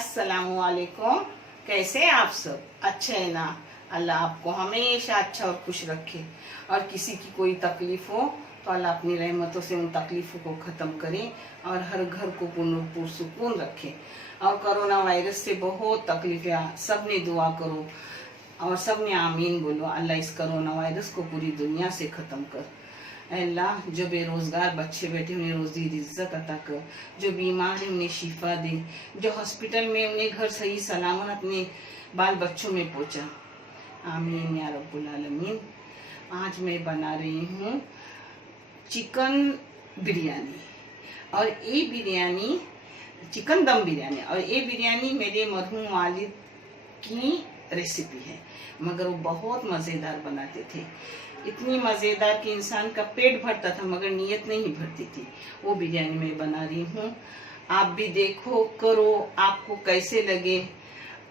अस्सलामुअलैकुम। कैसे आप सब? अच्छे हैं ना? अल्लाह आपको हमेशा अच्छा और खुश रखे, और किसी की कोई तकलीफ हो तो अल्लाह अपनी रहमतों से उन तकलीफों को ख़त्म करे और हर घर को पुरसुकून रखे। और कोरोना वायरस से बहुत तकलीफें, सब ने दुआ करो और सब ने आमीन बोलो। अल्लाह इस कोरोना वायरस को पूरी दुनिया से ख़त्म कर। अल्लाह जो बेरोज़गार बच्चे बैठे उन्हें रोज़ी रिज़्क़ अता कर, जो बीमार है उन्हें शिफा दे, जो हॉस्पिटल में उन्हें घर सही सलामत अपने बाल बच्चों में पहुँचा। आमीन या रब्बुल आलमीन। आज मैं बना रही हूँ चिकन बिरयानी, और ये बिरयानी चिकन दम बिरयानी, और ये बिरयानी मेरे मरहूम वालिद की रेसिपी है, मगर वो बहुत मज़ेदार बनाते थे। इतनी मज़ेदार कि इंसान का पेट भरता था मगर नीयत नहीं भरती थी। वो बिरयानी मैं बना रही हूँ, आप भी देखो, करो, आपको कैसे लगे।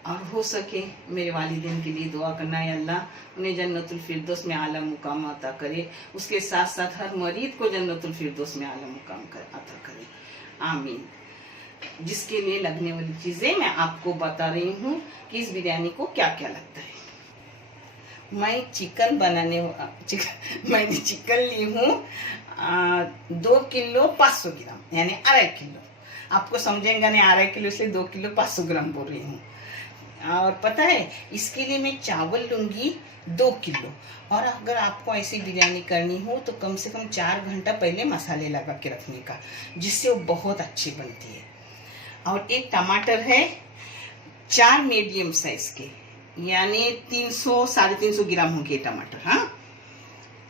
और हो सके मेरे वालिदैन के लिए दुआ करना है, अल्लाह उन्हें जन्नतुल फिरदौस में आला मुकाम अता करे। उसके साथ साथ हर मरीद को जन्नतुल फिरदौस में आला मुकाम अता करे, आमीन। जिसके लिए लगने वाली चीज़ें मैं आपको बता रही हूँ कि इस बिरयानी को क्या क्या लगता है। मैं चिकन बनाने मैंने चिकन ली हूँ 2 किलो 500 ग्राम, यानी 2.5 किलो। आपको समझेंगे नहीं, 2.5 किलो इसलिए 2 किलो 500 ग्राम बोल रही हूँ। और पता है इसके लिए मैं चावल लूँगी 2 किलो। और अगर आपको ऐसी बिरयानी करनी हो तो कम से कम 4 घंटा पहले मसाले लगा के रखने का, जिससे वो बहुत अच्छी बनती है। और एक टमाटर है 4 मीडियम साइज के, यानी 300-350 ग्राम होंगे टमाटर। हाँ,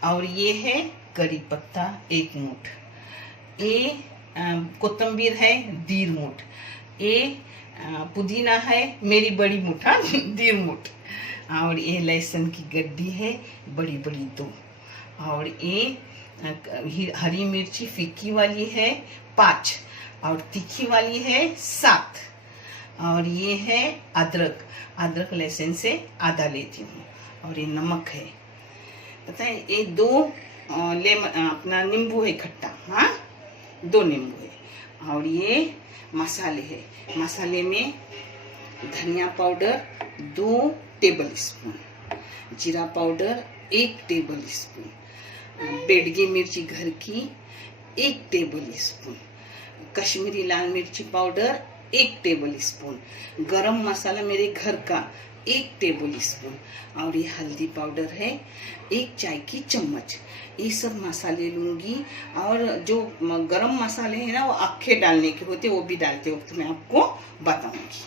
और ये है करी पत्ता 1 मुठ, ये कोतंबीर है 1.5 मुठ, ये पुदीना है मेरी बड़ी मुठ, 1.5 मुठ, और ये लहसुन की गड्डी है बड़ी बड़ी 2, और ये हरी मिर्ची फीकी वाली है 5, और तीखी वाली है 7, और ये है अदरक लहसुन से आधा लेती हूँ, और ये नमक है। पता है ये 2 अपना नींबू है खट्टा, हाँ 2 नींबू है। और ये मसाले है, मसाले में धनिया पाउडर 2 टेबल स्पून, जीरा पाउडर 1 टेबल स्पून, बेडगी मिर्ची घर की 1 टेबल स्पून, कश्मीरी लाल मिर्ची पाउडर 1 टेबल स्पून, गरम मसाला मेरे घर का 1 टेबल स्पून, और ये हल्दी पाउडर है 1 चाय की चम्मच। ये सब मसाले लूँगी, और जो गरम मसाले हैं ना वो अक्खे डालने के होते, वो भी डालते वक्त मैं आपको बताऊँगी।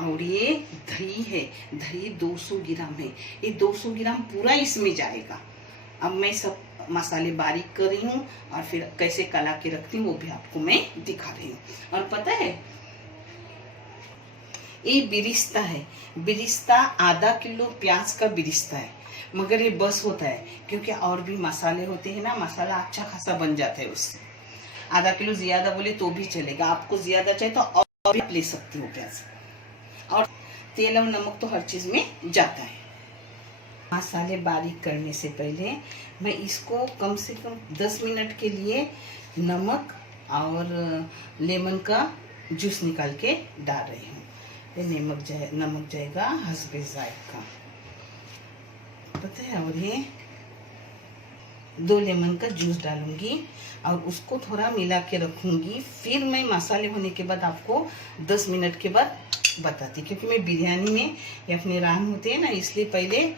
और ये दही है, दही 200 ग्राम है, ये 200 ग्राम पूरा इसमें जाएगा। अब मैं सब मसाले बारीक कर रही हूँ, और फिर कैसे कला के रखती हूँ वो भी आपको मैं दिखा रही हूँ। और पता है ये बिरिस्ता है, बिरिस्ता आधा किलो प्याज का बिरिस्ता है, मगर ये बस होता है क्योंकि और भी मसाले होते हैं ना, मसाला अच्छा खासा बन जाता है उससे। आधा किलो ज़्यादा बोले तो भी चलेगा, आपको ज़्यादा चाहिए तो और भी ले सकते हो प्याज। और तेल और नमक तो हर चीज़ में जाता है। मसाले बारीक करने से पहले मैं इसको कम से कम 10 मिनट के लिए नमक और लेमन का जूस निकाल के डाल रही हूँ। नमक जाएगा हस्बे जायका का, पता है। और ये 2 लेमन का जूस डालूंगी और उसको थोड़ा मिला के रखूंगी। फिर मैं मसाले होने के बाद आपको 10 मिनट के बाद बताती, क्योंकि मैं बिरयानी में ये अपने रान होते हैं ना, इसलिए पहले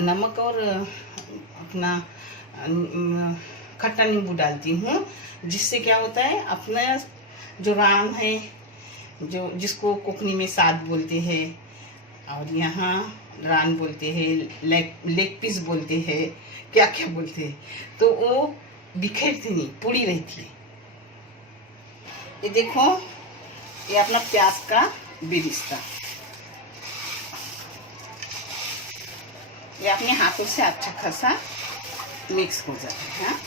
नमक और अपना खट्टा नींबू डालती हूँ, जिससे क्या होता है अपना जो रान है, जो जिसको कोकनी में साद बोलते हैं और यहाँ रान बोलते हैं, लेग पीस बोलते हैं, क्या क्या बोलते हैं, तो वो बिखरती नहीं, पूरी रहती है। ये देखो ये अपना प्याज का बिरिस्ता, ये अपने हाथों से अच्छा खासा मिक्स हो जाता है। हाँ?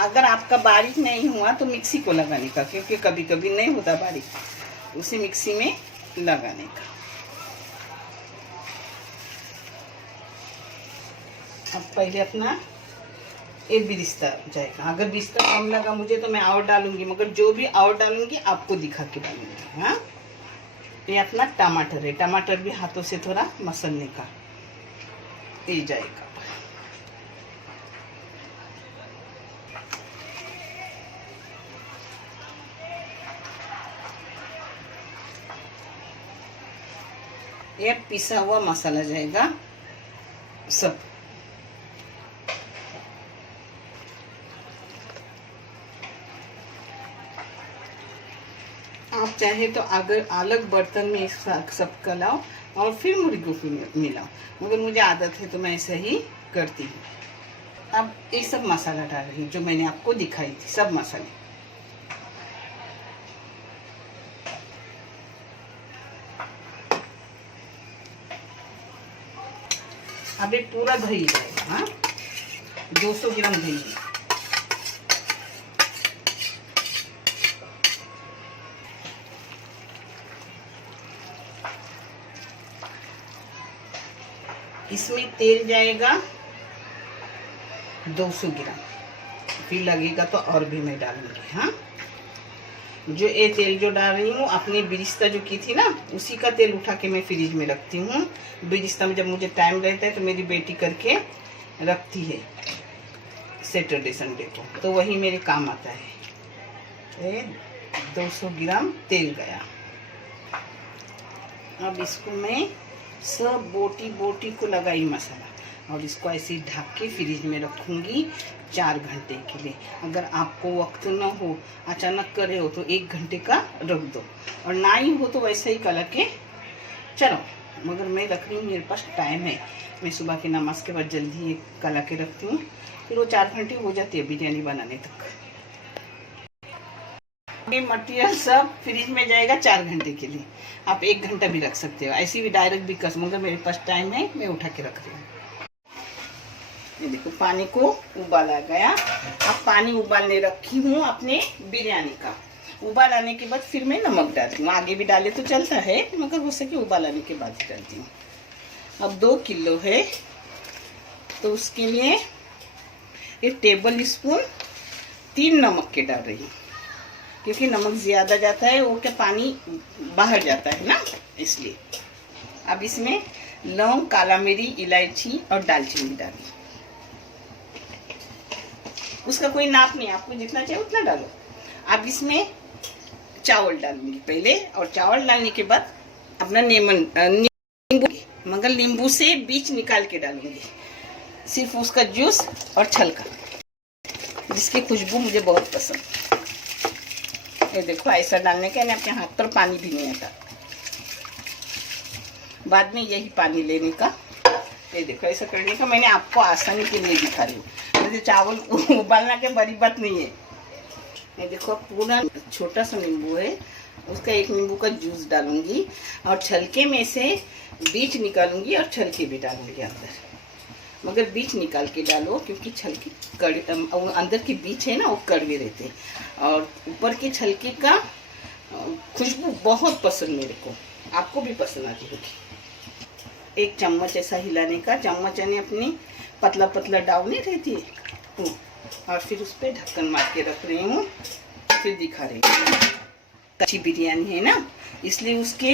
अगर आपका बारीक नहीं हुआ तो मिक्सी को लगाने का, क्योंकि कभी कभी नहीं होता बारीक, उसे मिक्सी में लगाने का। अब पहले अपना ये बिरिस्ता जाएगा। अगर बिरिस्ता कम लगा मुझे तो मैं और डालूंगी, मगर जो भी और डालूंगी आपको दिखा के डालूंगी। हाँ, ये अपना टमाटर है, टमाटर भी हाथों से थोड़ा मसलने का ये जाएगा। ये पिसा हुआ मसाला जाएगा सब। आप चाहे तो अगर अलग बर्तन में इस सब का लाओ और फिर मुर्गी को मिलाओ, मगर मुझे आदत है तो मैं ऐसे ही करती हूँ। अब ये सब मसाला डाल रही हूँ जो मैंने आपको दिखाई थी, सब मसाले। अब ये पूरा दही जाएगा। हाँ, 200 ग्राम दही। इसमें तेल जाएगा 200 ग्राम, फिर लगेगा तो और भी मैं डालूंगी। हाँ, जो ये तेल जो डाल रही हूँ अपनी बिरिस्ता जो की थी ना, उसी का तेल उठा के मैं फ्रिज में रखती हूँ। बिरिस्ता में जब मुझे टाइम रहता है तो मेरी बेटी करके रखती है सैटरडे संडे को, तो वही मेरे काम आता है। ये 200 ग्राम तेल गया। अब इसको मैं सब बोटी बोटी को लगाई मसाला, और इसको ऐसे ही ढक के फ्रिज में रखूँगी 4 घंटे के लिए। अगर आपको वक्त ना हो, अचानक करे हो, तो 1 घंटे का रख दो, और ना ही हो तो वैसे ही कल के चलो। मगर मैं रख रही हूँ, मेरे पास टाइम है, मैं सुबह की नमाज के बाद जल्दी कला के रखती हूँ, फिर वो 4 घंटे हो जाती है बिरयानी बनाने तक। ये मटेरियल सब फ्रिज में जाएगा 4 घंटे के लिए। आप 1 घंटा भी रख सकते हो, ऐसी भी डायरेक्ट भी कर, मगर मेरे पास टाइम है, मैं उठा के रख रही हूँ। ये देखो पानी को उबाल आ गया। अब पानी उबालने रखी हूँ अपने बिरयानी का। उबाल आने के बाद फिर मैं नमक डालती हूँ, आगे भी डाले तो चलता है, मगर हो सके उबाल आने के बाद ही डालती हूँ। अब 2 किलो है तो उसके लिए 1 टेबल स्पून 3 नमक के डाल रही हूँ, क्योंकि नमक ज़्यादा जाता है वो क्या पानी बाहर जाता है ना, इसलिए। अब इसमें लौंग, काला मिरी, इलायची और दालचीनी डाली। उसका कोई नाप नहीं, आपको जितना चाहिए उतना डालो। अब इसमें चावल डालूंगी पहले, और चावल डालने के बाद अपना नींबू, मगर नींबू से बीज निकाल के डालूंगी, सिर्फ उसका जूस और छलका, जिसकी खुशबू मुझे बहुत पसंद। ये देखो ऐसा डालने का, आपके हाथ पर पानी भी नहीं आता, बाद में यही पानी लेने का। ये देखो ऐसा करने का, मैंने आपको आसानी के लिए दिखा रही हूँ, मुझे चावल उबालना के बड़ी बात नहीं है। ये देखो पूरा छोटा सा नींबू है, उसका 1 नींबू का जूस डालूंगी, और छलके में से बीज निकालूंगी और छलके भी डालूंगी अंदर, मगर बीज निकाल के डालो, क्योंकि छलके कड़वे, अंदर के बीज है ना वो कड़वे रहते हैं, और ऊपर के छलके का खुशबू बहुत पसंद मेरे को, आपको भी पसंद आती होगी। 1 चम्मच ऐसा हिलाने का, चम्मच यानी अपनी पतला पतला डाव नहीं रहती है, और फिर उस पर ढक्कन मार के रख रही हूँ, फिर दिखा रही हूँ। कच्ची बिरयानी है ना, इसलिए उसके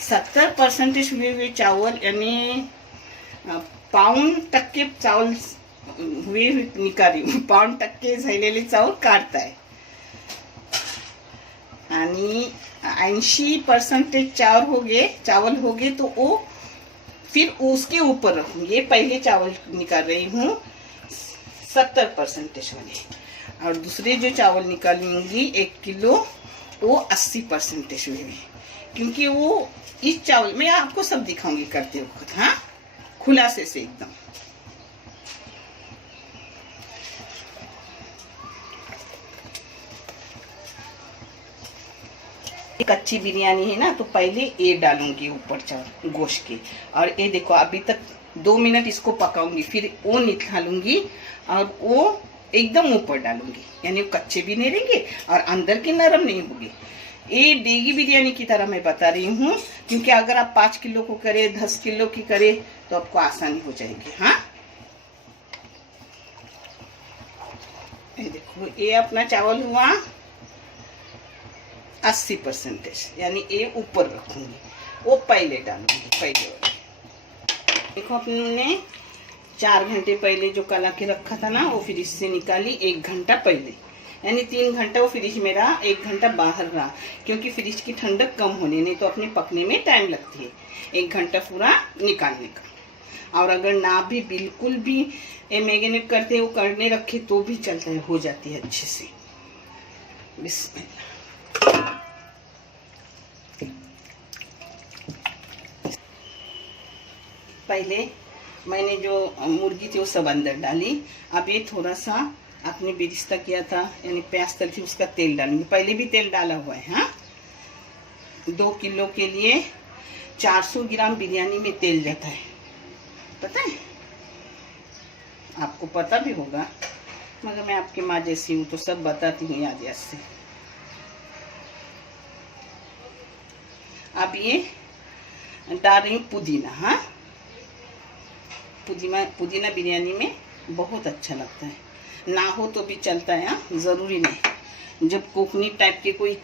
70% हुए हुए चावल, यानी पाउंड तक के चावल हुए निकाल रही हूँ, पाउंड तक के झालेले चावल काढता है, आणि 80% चावल हो गए तो वो फिर उसके ऊपर रखूंगी। ये पहले चावल निकाल रही हूँ 70% वाले, और दूसरे जो चावल निकालूंगी 1 किलो वो 80% हुए, क्योंकि वो इस चावल में आपको सब दिखाऊंगी करते वक्त। हाँ, खुलासे से एकदम। कच्ची बिरयानी है ना, तो पहले ये डालूंगी ऊपर चावल गोश्त के, और ये देखो अभी तक 2 मिनट इसको पकाऊंगी, फिर वो निकालूंगी और वो एकदम ऊपर डालूंगी, यानी वो कच्चे भी नहीं रहेंगे और अंदर के नरम नहीं होंगे। ये देगी बिरयानी की तरह मैं बता रही हूँ, क्योंकि अगर आप 5 किलो को करें, 10 किलो की करें तो आपको आसानी हो जाएगी। हाँ, ये अपना चावल हुआ 80%, यानी ये ऊपर रखूंगी, वो पहले डालूंगी पहले वाले। देखो अपने 4 घंटे पहले जो कला के रखा था ना, वो फ्रिज से निकाली 1 घंटा पहले, यानी 3 घंटा वो फ्रिज में रहा, 1 घंटा बाहर रहा, क्योंकि फ्रिज की ठंडक कम होने, नहीं तो अपने पकने में टाइम लगती है। 1 घंटा पूरा निकालने का। और अगर ना भी बिल्कुल भी मैरिनेट करते वो करने रखे तो भी चलता है, हो जाती है अच्छे से। बिस्मिल्लाह। पहले मैंने जो मुर्गी थी वो सब अंदर डाली। अब ये थोड़ा सा आपने बेरिस्ता किया था, यानी प्याज तल थी, उसका तेल डालूंगी। पहले भी तेल डाला हुआ है। हाँ, 2 किलो के लिए 400 ग्राम बिरयानी में तेल जाता है, पता है? आपको पता भी होगा, मगर मैं आपकी माँ जैसी हूँ तो सब बताती हूँ याद याद से। अब ये डाल रही हूँ पुदीना। हाँ, पुदीना बिरयानी में बहुत अच्छा लगता है, ना हो तो भी चलता है। हाँ, ज़रूरी नहीं। जब कोकनी टाइप की कोई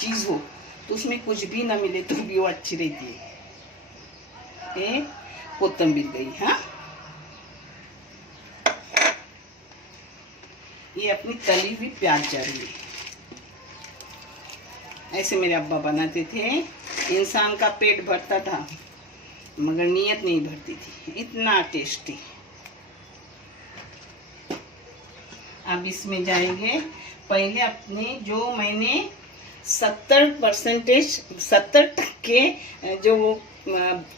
चीज़ हो तो उसमें कुछ भी ना मिले तो भी वो अच्छी रहती है। ये कोतंबीर गई। हाँ, ये अपनी तली हुई प्याज जा रही है। ऐसे मेरे अब्बा बनाते थे, इंसान का पेट भरता था मगर नीयत नहीं भरती थी, इतना टेस्टी। अब इसमें जाएंगे पहले अपने जो मैंने 70% जो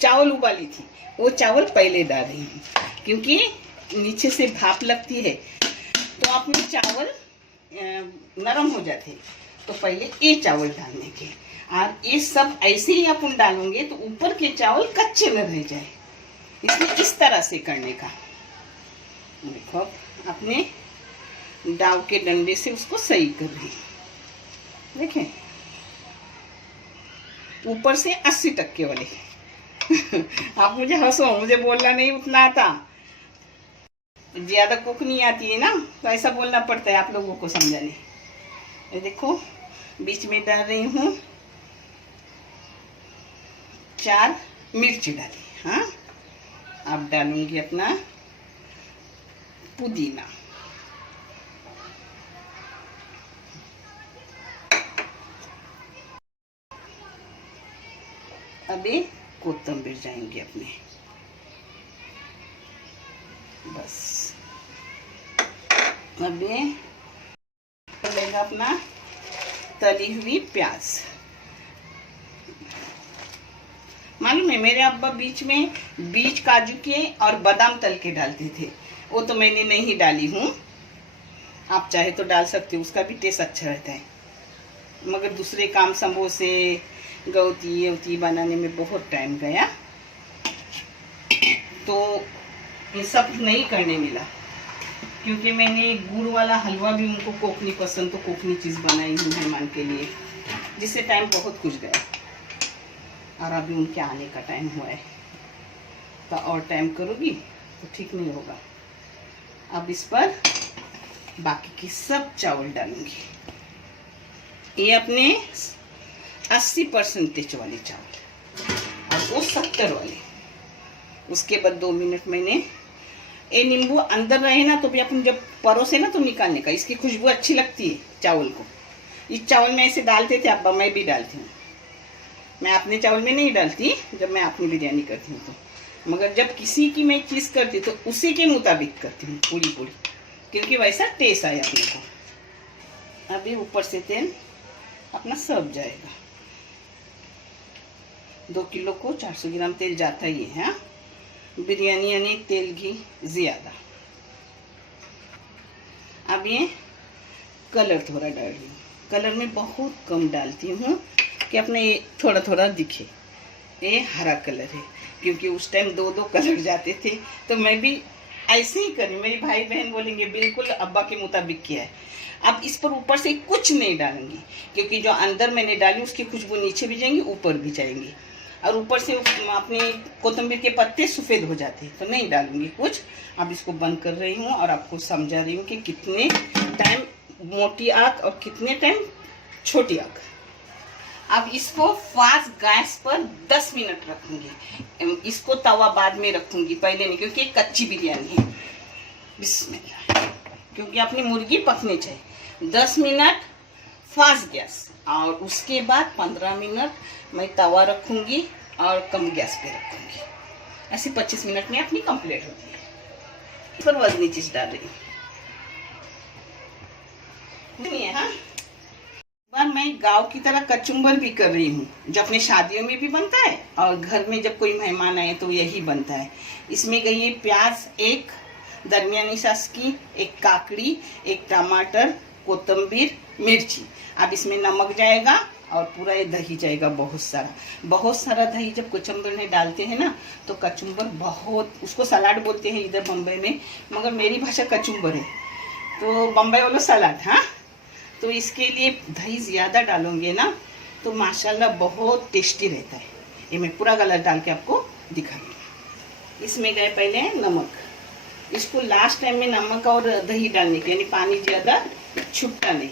चावल उबाली थी वो चावल पहले डाल रही हूँ, क्योंकि नीचे से भाप लगती है तो अपने चावल नरम हो जाते हैं। तो पहले ये चावल डालने के, और ये सब ऐसे ही अपन डालेंगे तो ऊपर के चावल कच्चे न रह जाए, इसलिए इस तरह से करने का। देखो अपने दाव के डंडे से उसको सही कर रही, देखें, ऊपर से 80% वाले। आप मुझे हंसो, मुझे बोलना नहीं उतना आता, ज्यादा कुक नहीं आती है ना, तो ऐसा बोलना पड़ता है आप लोगों को समझाने। ये देखो बीच में डाल रही हूँ 4 मिर्ची डाली। हाँ, अब डालूंगी अपना पुदीना, अभी कोतंबीर जाएंगे अपने, बस। अभी लेगा अपना तली हुई प्याज। मालूम है मेरे अब्बा बीच में बीज काजू के और बादाम तल के डालते थे, वो तो मैंने नहीं डाली हूँ। आप चाहे तो डाल सकते हो, उसका भी टेस्ट अच्छा रहता है, मगर दूसरे काम समोसे गौती बनाने में बहुत टाइम गया तो ये सब नहीं करने मिला, क्योंकि मैंने गुड़ वाला हलवा भी उनको कोकनी पसंद, तो कोकनी चीज़ बनाई हूँ मेहमान के लिए, जिससे टाइम बहुत कुछ गया। और अभी उनके आने का टाइम हुआ है, तो और टाइम करूँगी तो ठीक नहीं होगा। अब इस पर बाकी की सब चावल डालूंगी। ये अपने 80% वाले चावल और वो 70 वाले। उसके बाद 2 मिनट मैंने ये नींबू अंदर रहे ना तो भी अपन जब परोसे ना तो निकालने का, इसकी खुशबू अच्छी लगती है चावल को। इस चावल में ऐसे डालते थे अब्बा, मैं भी डालती हूँ। मैं अपने चावल में नहीं डालती जब मैं अपनी बिरयानी करती हूँ तो, मगर जब किसी की मैं चीज़ करती तो उसी के मुताबिक करती हूँ पूरी, क्योंकि वैसा टेस्ट आए अपने को। अभी ऊपर से तेल अपना सब जाएगा। 2 किलो को 400 ग्राम तेल जाता ही है। हाँ, बिरयानी यानी तेल घी ज़्यादा। अब ये कलर थोड़ा डाल रही हूँ, कलर में बहुत कम डालती हूँ कि अपने थोड़ा थोड़ा दिखे। ये हरा कलर है, क्योंकि उस टाइम 2 कलर जाते थे तो मैं भी ऐसे ही करी। मेरी भाई बहन बोलेंगे बिल्कुल अब्बा के मुताबिक किया है। अब इस पर ऊपर से कुछ नहीं डालूंगी, क्योंकि जो अंदर मैंने डाली उसकी खुशबू नीचे भी जाएंगी ऊपर भी जाएंगी, और ऊपर से अपने कोतंबीर के पत्ते सफ़ेद हो जाते हैं, तो नहीं डालूंगी कुछ। अब इसको बंद कर रही हूँ और आपको समझा रही हूँ कि कितने टाइम मोटी आग और कितने टाइम छोटी आग। अब इसको फास्ट गैस पर 10 मिनट रखूंगी। इसको तवा बाद में रखूंगी, पहले नहीं, क्योंकि कच्ची बिरयानी है। बिस्मिल्लाह, क्योंकि अपनी मुर्गी पकनी चाहिए। 10 मिनट फास्ट गैस और उसके बाद 15 मिनट मैं तवा रखूंगी और कम गैस पे रखूंगी। ऐसे 25 मिनट में अपनी कंप्लीट होती है। इस पर वजनी चीज डाल रही हूँ। हाँ, बार मैं गांव की तरह कचुम्बर भी कर रही हूँ, जो अपने शादियों में भी बनता है और घर में जब कोई मेहमान आए तो यही बनता है। इसमें गई है प्याज एक दरमियानी साइज की, एक काकड़ी, एक टमाटर, कोतंबीर, मिर्ची। अब इसमें नमक जाएगा और पूरा ये दही जाएगा, बहुत सारा दही जब कचुम्बर में डालते हैं ना तो कचुम्बर बहुत, उसको सलाद बोलते हैं इधर बम्बई में, मगर मेरी भाषा कचुम्बर है, तो बम्बई वालों सलाद। हाँ, तो इसके लिए दही ज़्यादा डालोगे ना तो माशाल्लाह बहुत टेस्टी रहता है। ये मैं पूरा गला डाल के आपको दिखा दूँ। इसमें गए पहले नमक, इसको लास्ट टाइम में नमक और दही डालने के, यानी पानी ज़्यादा छुट्टा नहीं,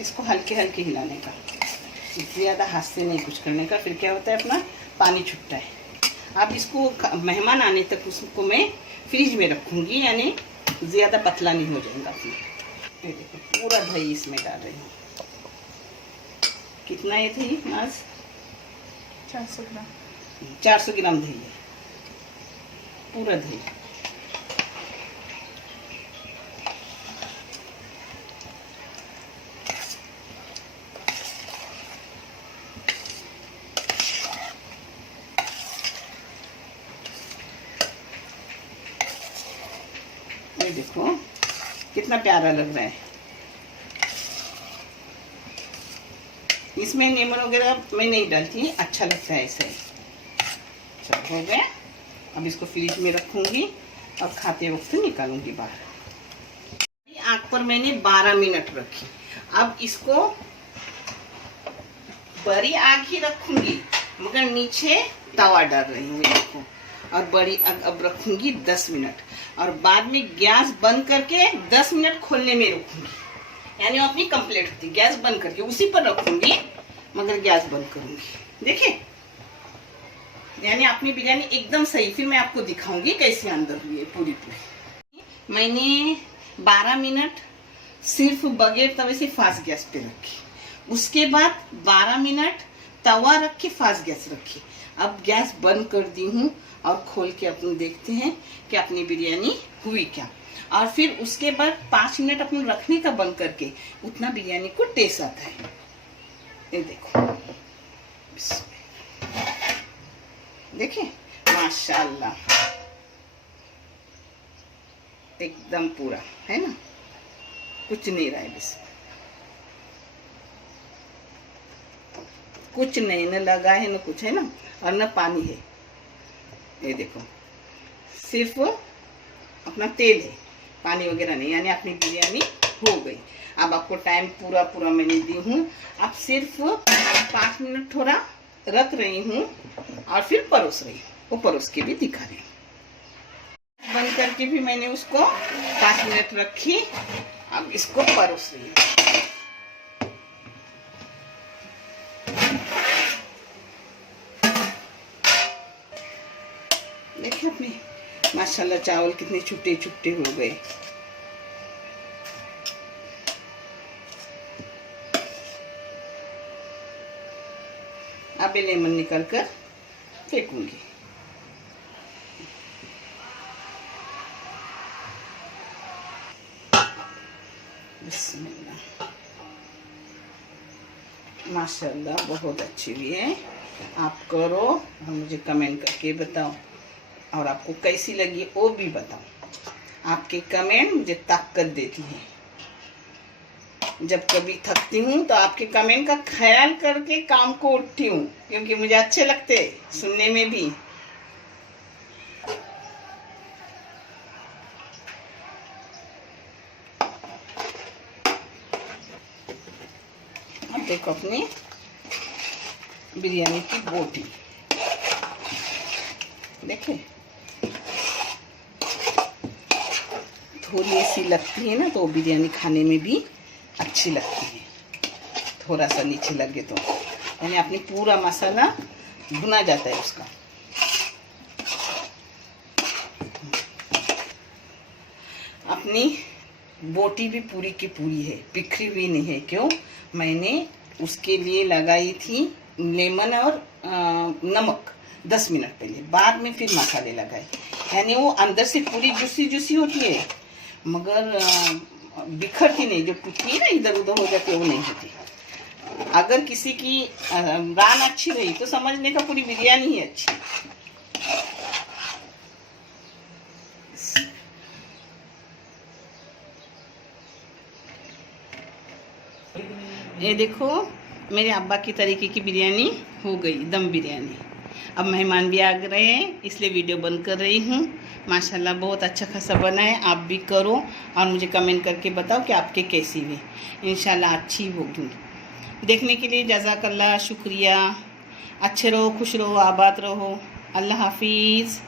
इसको हल्के हल्के हिलाने का, ज़्यादा हाथ से नहीं कुछ करने का, फिर क्या होता है अपना पानी छुट्टा है। अब इसको मेहमान आने तक उसको मैं फ्रिज में रखूँगी, यानी ज़्यादा पतला नहीं हो जाएगा अपना। ये देखो पूरा दही इसमें डाल रही हूँ। कितना ये दही नाज? 400 ग्राम। 400 ग्राम दही है, पूरा दही। ये देखो कितना प्यारा लग रहा है। इसमें नींबू वगैरह मैं नहीं डालती, अच्छा लगता है ऐसे। चलो हो गया। अब इसको फ्रिज में रखूंगी और खाते वक्त निकालूंगी बाहर। आग पर मैंने 12 मिनट रखी। अब इसको बड़ी आग ही रखूंगी, मगर नीचे तवा डाल रही हूँ इसको, और बड़ी आग अब रखूंगी 10 मिनट, और बाद में गैस बंद करके 10 मिनट खोलने में रखूंगी, यानी अपनी कंप्लीट होती। गैस बंद करके उसी पर रखूंगी, मगर गैस बंद करूंगी। देखिए, यानी अपनी बिरयानी एकदम सही। फिर मैं आपको दिखाऊंगी कैसे अंदर हुई है पूरी। मैंने 12 मिनट सिर्फ बगैर तवे से फास्ट गैस पे रखी, उसके बाद 12 मिनट तवा रख के फास्ट गैस रखी। अब गैस बंद कर दी हूँ और खोल के अपन देखते हैं कि अपनी बिरयानी हुई क्या। और फिर उसके बाद 5 मिनट अपन रखने का बंद करके, उतना बिरयानी को टेस्ट आता है। ये देखो, देखिए माशाल्लाह एकदम पूरा है ना, कुछ नहीं रहा है, बस कुछ नहीं, न लगा है न कुछ है ना, और न पानी है। ये देखो सिर्फ अपना तेल है, पानी वगैरह नहीं, यानी अपनी बिरयानी हो गई। अब आपको टाइम पूरा मैंने दी हूँ। अब सिर्फ 5 मिनट थोड़ा रख रही हूँ और फिर परोस रही हूँ, वो परोस के भी दिखा रही हूँ। बंद करके भी मैंने उसको 5 मिनट रखी। अब इसको परोस रही हूँ। देखिए अपने माशाल्लाह चावल कितने छुट्टे छुट्टे हो गए। अब ये लेमन निकाल कर फेंकूंगी। बिस्मिल्लाह, माशाल्लाह बहुत अच्छी हुई है। आप करो और मुझे कमेंट करके बताओ, और आपको कैसी लगी वो भी बताओ। आपके कमेंट मुझे ताकत देती है। जब कभी थकती हूँ तो आपके कमेंट का ख्याल करके काम को उठती हूँ, क्योंकि मुझे अच्छे लगते सुनने में भी। अब देखो अपनी बिरयानी की बोटी, देखिए थोड़ी सी लगती है ना तो बिरयानी खाने में भी अच्छी लगती है। थोड़ा सा नीचे लगे तो यानी अपनी पूरा मसाला भुना जाता है उसका। अपनी बोटी भी पूरी की पूरी है, बिखरी हुई नहीं है। क्यों? मैंने उसके लिए लगाई थी लेमन और नमक 10 मिनट पहले, बाद में फिर मसाले लगाए। यानी वो अंदर से पूरी जूसी जूसी होती है मगर बिखरती नहीं, जो टूटती है ना इधर उधर हो जाती है वो नहीं होती। अगर किसी की रान अच्छी रही तो समझने का पूरी बिरयानी ही अच्छी। ये देखो मेरे अब्बा की तरीके की बिरयानी हो गई, दम बिरयानी। अब मेहमान भी आ गए हैं इसलिए वीडियो बंद कर रही हूँ। माशाल्लाह बहुत अच्छा खासा बना है, आप भी करो और मुझे कमेंट करके बताओ कि आपके कैसी हुई। इंशाल्लाह अच्छी होगी। देखने के लिए जज़ाकल्लाह, शुक्रिया। अच्छे रहो, खुश रहो, आबाद रहो। अल्लाह हाफिज़।